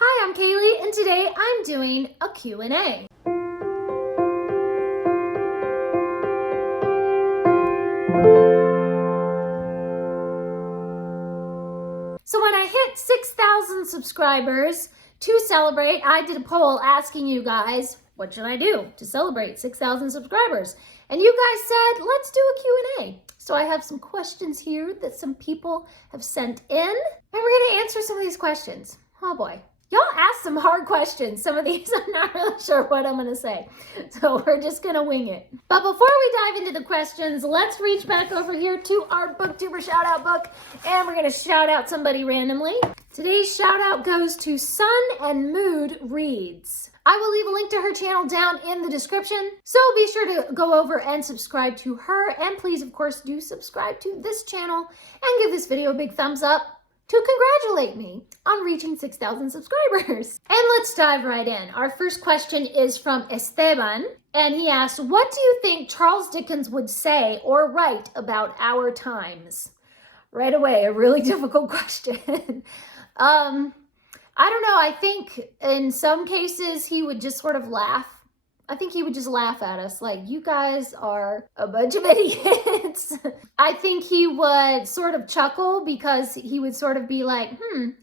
Hi, I'm Kaylee, and today I'm doing a Q&A. So when I hit 6,000 subscribers to celebrate, I did a poll asking you guys, what should I do to celebrate 6,000 subscribers? And you guys said, let's do a Q&A. So I have some questions here that some people have sent in, and we're gonna answer some of these questions. Oh boy. Y'all asked some hard questions. Some of these I'm not really sure what I'm gonna say. So we're just gonna wing it. But before we dive into the questions, let's reach back over here to our Booktuber Shoutout book, and we're gonna shout out somebody randomly. Today's shout out goes to Sun and Mood Reads. I will leave a link to her channel down in the description, so be sure to go over and subscribe to her, and please, of course, do subscribe to this channel and give this video a big thumbs up to congratulate me on reaching 6,000 subscribers. And let's dive right in. Our first question is from Esteban, and he asked, what do you think Charles Dickens would say or write about our times? Right away, a really difficult question. I don't know, I think in some cases he would just sort of laugh. I think he would just laugh at us like, you guys are a bunch of idiots. I think he would sort of chuckle because he would sort of be like,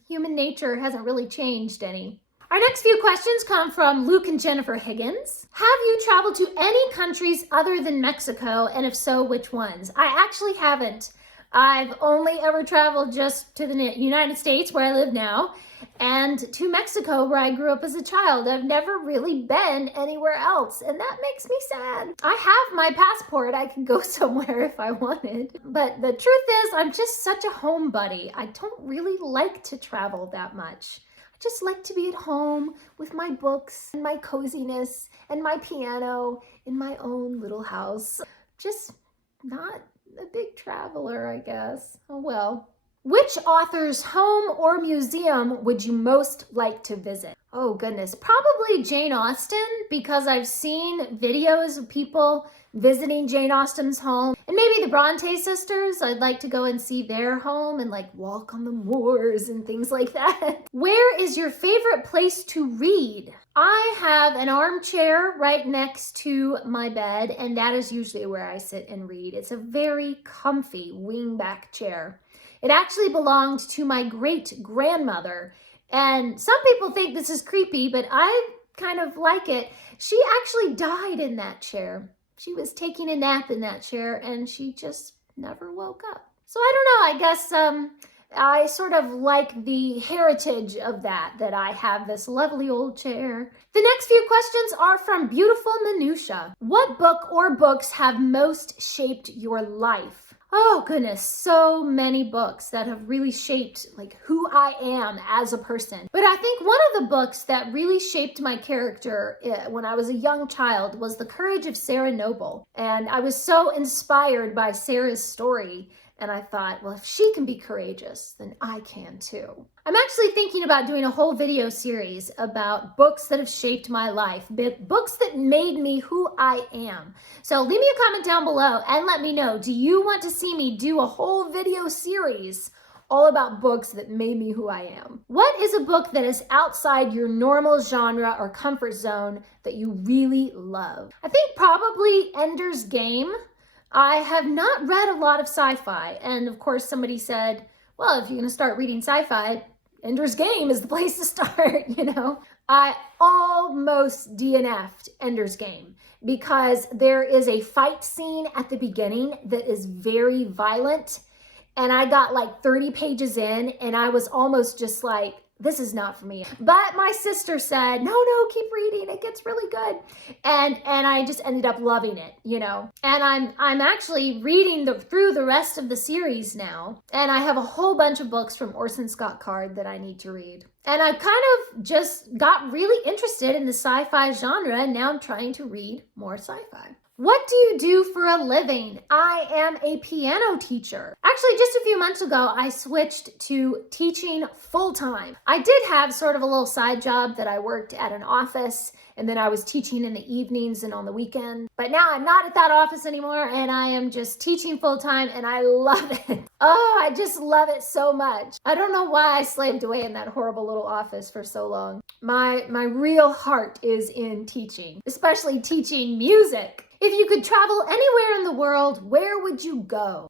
human nature hasn't really changed any. Our next few questions come from Luke and Jennifer Higgins. Have you traveled to any countries other than Mexico? And if so, which ones? I actually haven't. I've only ever traveled just to the United States, where I live now, and to Mexico, where I grew up as a child. I've never really been anywhere else, and that makes me sad. I have my passport. I can go somewhere if I wanted. But the truth is, I'm just such a homebody. I don't really like to travel that much. I just like to be at home with my books and my coziness and my piano in my own little house. Just not a big traveler, I guess. Oh well. Which author's home or museum would you most like to visit? Oh goodness, probably Jane Austen, because I've seen videos of people visiting Jane Austen's home. And maybe the Bronte sisters, I'd like to go and see their home and like walk on the moors and things like that. Where is your favorite place to read? I have an armchair right next to my bed, and that is usually where I sit and read. It's a very comfy wingback chair. It actually belonged to my great-grandmother, and some people think this is creepy, but I kind of like it. She actually died in that chair. She was taking a nap in that chair, and she just never woke up. So I don't know, I guess I sort of like the heritage of that I have this lovely old chair. The next few questions are from Beautiful Minutia. What book or books have most shaped your life? Oh goodness, so many books that have really shaped like who I am as a person. But I think one of the books that really shaped my character when I was a young child was The Courage of Sarah Noble. And I was so inspired by Sarah's story. And I thought, well, if she can be courageous, then I can too. I'm actually thinking about doing a whole video series about books that have shaped my life, books that made me who I am. So leave me a comment down below and let me know, do you want to see me do a whole video series all about books that made me who I am? What is a book that is outside your normal genre or comfort zone that you really love? I think probably Ender's Game. I have not read a lot of sci-fi, and of course somebody said, well, if you're gonna start reading sci-fi, Ender's Game is the place to start, you know? I almost DNF'd Ender's Game because there is a fight scene at the beginning that is very violent, and I got like 30 pages in, and I was almost just like, this is not for me. But my sister said, no, keep reading. It gets really good. And I just ended up loving it, you know. And I'm actually reading through the rest of the series now. And I have a whole bunch of books from Orson Scott Card that I need to read. And I kind of just got really interested in the sci-fi genre, and now I'm trying to read more sci-fi. What do you do for a living? I am a piano teacher. Actually, just a few months ago, I switched to teaching full-time. I did have sort of a little side job that I worked at an office, and then I was teaching in the evenings and on the weekend. But now I'm not at that office anymore, and I am just teaching full-time, and I love it. Oh, I just love it so much. I don't know why I slaved away in that horrible little office for so long. My real heart is in teaching, especially teaching music. If you could travel anywhere in the world, where would you go?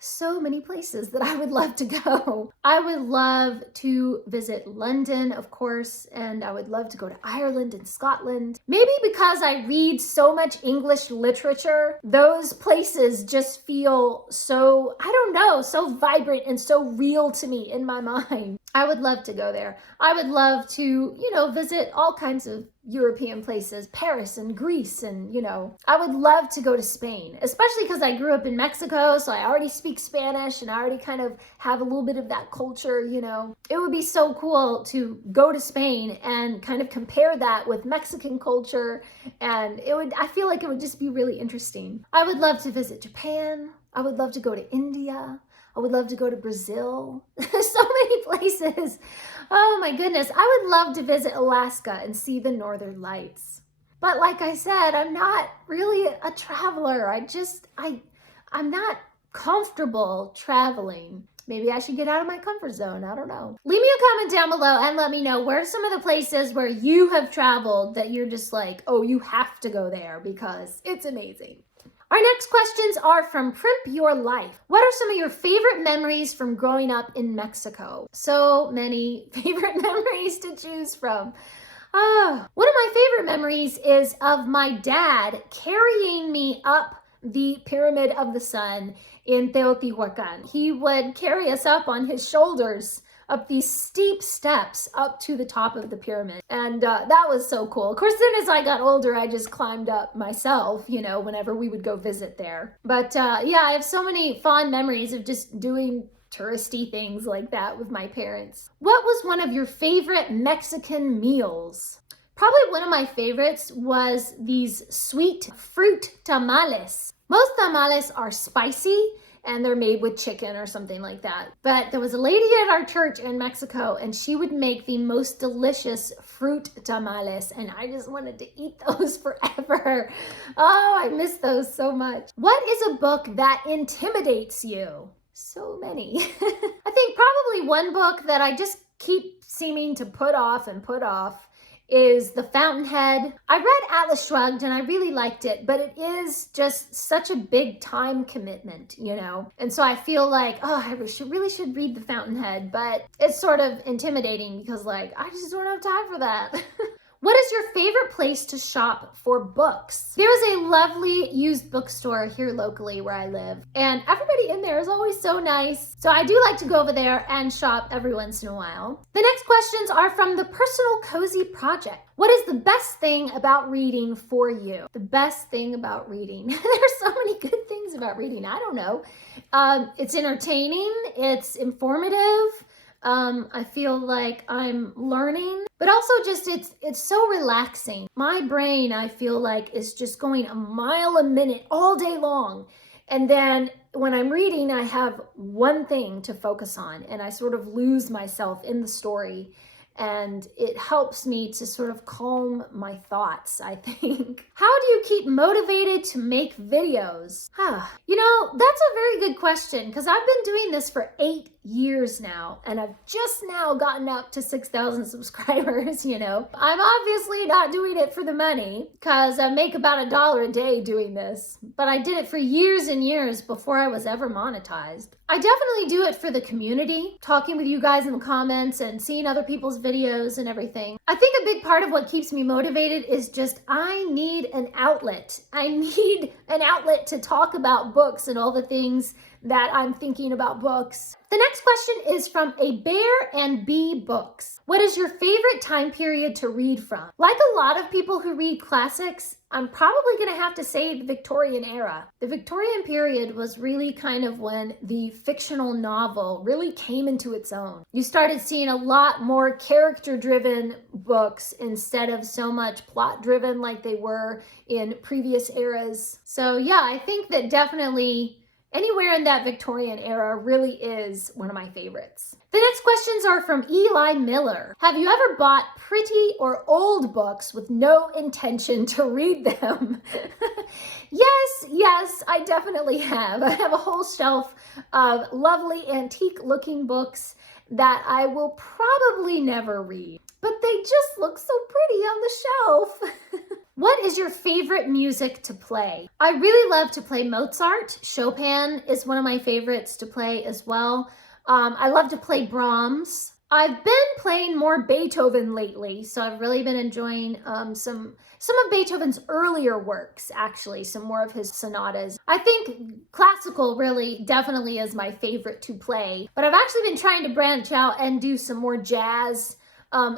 So many places that I would love to go. I would love to visit London, of course, and I would love to go to Ireland and Scotland. Maybe because I read so much English literature, those places just feel so, I don't know, so vibrant and so real to me in my mind. I would love to go there. I would love to, visit all kinds of European places, Paris and Greece, and, I would love to go to Spain, especially because I grew up in Mexico, so I already speak Spanish and I already kind of have a little bit of that culture, It would be so cool to go to Spain and kind of compare that with Mexican culture, and I feel like it would just be really interesting. I would love to visit Japan. I would love to go to India. I would love to go to Brazil. So many places. Oh my goodness. I would love to visit Alaska and see the Northern Lights. But like I said, I'm not really a traveler. I'm not comfortable traveling. Maybe I should get out of my comfort zone. I don't know. Leave me a comment down below and let me know where are some of the places where you have traveled that you're just like, oh, you have to go there because it's amazing. Our next questions are from Primp Your Life. What are some of your favorite memories from growing up in Mexico? So many favorite memories to choose from. One of my favorite memories is of my dad carrying me up the Pyramid of the Sun in Teotihuacan. He would carry us up on his shoulders up these steep steps up to the top of the pyramid. And that was so cool. Of course, then as I got older, I just climbed up myself, whenever we would go visit there. But yeah, I have so many fond memories of just doing touristy things like that with my parents. What was one of your favorite Mexican meals? Probably one of my favorites was these sweet fruit tamales. Most tamales are spicy, and they're made with chicken or something like that. But there was a lady at our church in Mexico, and she would make the most delicious fruit tamales, and I just wanted to eat those forever. Oh, I miss those so much. What is a book that intimidates you? So many. I think probably one book that I just keep seeming to put off is The Fountainhead. I read Atlas Shrugged and I really liked it, but it is just such a big time commitment, And so I feel like, I really should read The Fountainhead, but it's sort of intimidating because I just don't have time for that. What is your favorite place to shop for books? There is a lovely used bookstore here locally where I live, and everybody in there is always so nice. So I do like to go over there and shop every once in a while. The next questions are from the Personal Cozy Project. What is the best thing about reading for you? The best thing about reading. There's so many good things about reading. I don't know. It's entertaining. It's informative. I feel like I'm learning, but also just it's so relaxing. My brain, I feel like, is just going a mile a minute all day long. And then when I'm reading, I have one thing to focus on, and I sort of lose myself in the story. And it helps me to sort of calm my thoughts, I think. How do you keep motivated to make videos? That's a very good question, because I've been doing this for 8 years now, and I've just now gotten up to 6,000 subscribers, I'm obviously not doing it for the money, because I make about $1 a day doing this, but I did it for years and years before I was ever monetized. I definitely do it for the community, talking with you guys in the comments and seeing other people's videos and everything. I think a big part of what keeps me motivated is just I need an outlet. I need an outlet to talk about books and all the things that I'm thinking about books. The next question is from A Bear and Bee Books. What is your favorite time period to read from? Like a lot of people who read classics, I'm probably going to have to say the Victorian era. The Victorian period was really kind of when the fictional novel really came into its own. You started seeing a lot more character-driven books instead of so much plot-driven like they were in previous eras. So yeah, I think that definitely anywhere in that Victorian era really is one of my favorites. The next questions are from Eli Miller. Have you ever bought pretty or old books with no intention to read them? Yes, I definitely have. I have a whole shelf of lovely antique looking books that I will probably never read, but they just look so pretty on the shelf. What is your favorite music to play? I really love to play Mozart. Chopin is one of my favorites to play as well. I love to play Brahms. I've been playing more Beethoven lately, so I've really been enjoying some of Beethoven's earlier works, actually, some more of his sonatas. I think classical really definitely is my favorite to play, but I've actually been trying to branch out and do some more jazz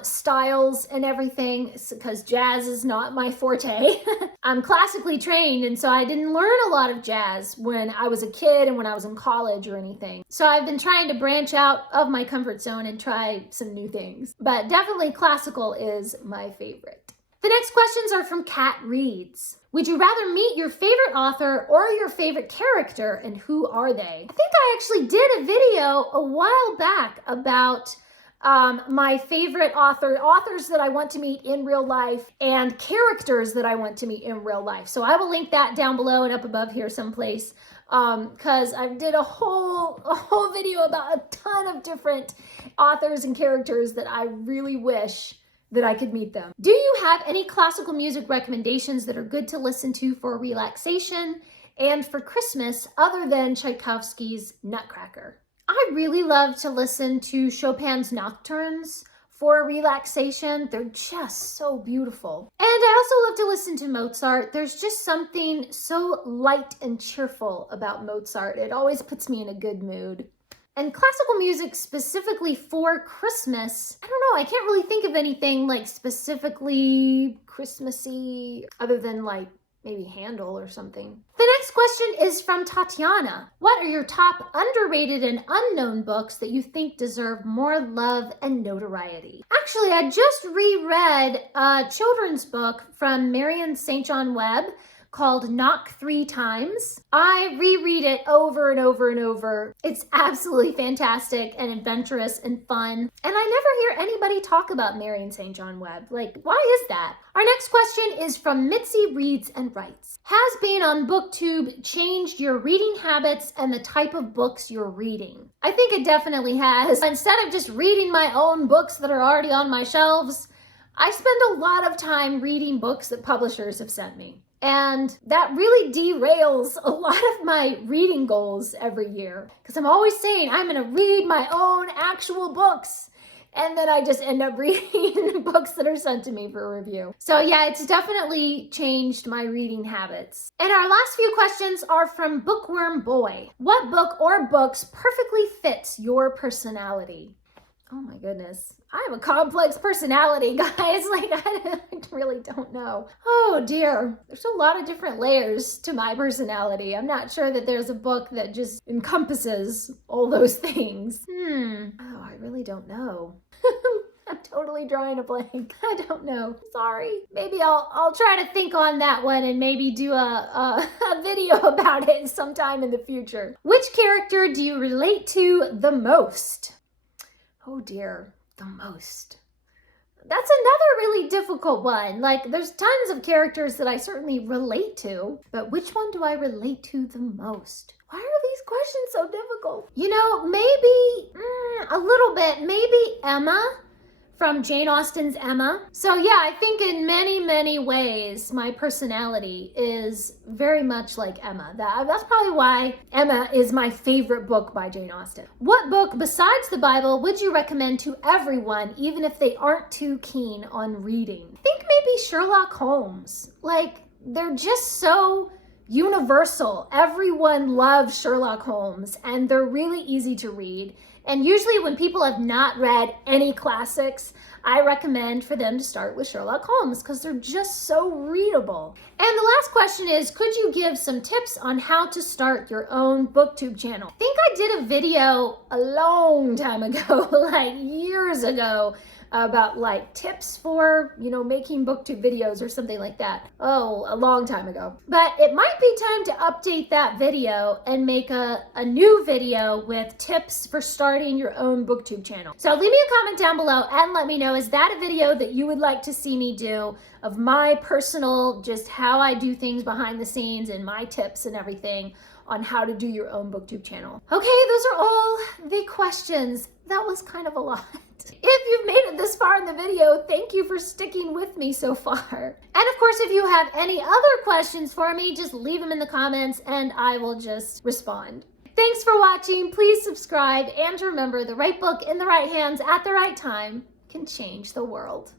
styles and everything, because jazz is not my forte. I'm classically trained, and so I didn't learn a lot of jazz when I was a kid and when I was in college or anything. So I've been trying to branch out of my comfort zone and try some new things. But definitely classical is my favorite. The next questions are from Kat Reads. Would you rather meet your favorite author or your favorite character, and who are they? I think I actually did a video a while back about my favorite authors that I want to meet in real life and characters that I want to meet in real life. So I will link that down below and up above here someplace, because I did a whole video about a ton of different authors and characters that I really wish that I could meet them. Do you have any classical music recommendations that are good to listen to for relaxation and for Christmas other than Tchaikovsky's Nutcracker? I really love to listen to Chopin's Nocturnes for relaxation. They're just so beautiful. And I also love to listen to Mozart. There's just something so light and cheerful about Mozart. It always puts me in a good mood. And classical music specifically for Christmas, I don't know, I can't really think of anything like specifically Christmassy other than like maybe Handel or something. The next question is from Tatiana. What are your top underrated and unknown books that you think deserve more love and notoriety? Actually, I just reread a children's book from Marion St. John Webb called Knock 3 Times. I reread it over and over and over. It's absolutely fantastic and adventurous and fun. And I never hear anybody talk about Marion St. John Webb. Like, why is that? Our next question is from Mitzi Reads and Writes. Has being on Booktube changed your reading habits and the type of books you're reading? I think it definitely has. Instead of just reading my own books that are already on my shelves, I spend a lot of time reading books that publishers have sent me. And that really derails a lot of my reading goals every year, because I'm always saying I'm going to read my own actual books. And then I just end up reading books that are sent to me for review. So yeah, it's definitely changed my reading habits. And our last few questions are from Bookworm Boy. What book or books perfectly fits your personality? Oh my goodness. I have a complex personality, guys. Like, I really don't know. Oh dear. There's a lot of different layers to my personality. I'm not sure that there's a book that just encompasses all those things. Oh, I really don't know. I'm totally drawing a blank. I don't know. Sorry. Maybe I'll try to think on that one and maybe do a video about it sometime in the future. Which character do you relate to the most? Oh dear, the most. That's another really difficult one. Like, there's tons of characters that I certainly relate to, but which one do I relate to the most? Why are these questions so difficult? You know, maybe a little bit, maybe Emma from Jane Austen's Emma. So yeah, I think in many, many ways, my personality is very much like Emma. That's probably why Emma is my favorite book by Jane Austen. What book besides the Bible would you recommend to everyone, even if they aren't too keen on reading? I think maybe Sherlock Holmes. Like, they're just so universal. Everyone loves Sherlock Holmes, and they're really easy to read. And usually when people have not read any classics, I recommend for them to start with Sherlock Holmes because they're just so readable. And the last question is, could you give some tips on how to start your own Booktube channel? I think I did a video a long time ago, like years ago, about like tips for, making Booktube videos or something like that. Oh, a long time ago. But it might be time to update that video and make a new video with tips for starting your own Booktube channel. So leave me a comment down below and let me know, is that a video that you would like to see me do of my personal, just how I do things behind the scenes and my tips and everything on how to do your own Booktube channel. Okay, those are all the questions. That was kind of a lot. If you've made it this far in the video, thank you for sticking with me so far. And of course, if you have any other questions for me, just leave them in the comments and I will just respond. Thanks for watching. Please subscribe and remember, the right book in the right hands at the right time can change the world.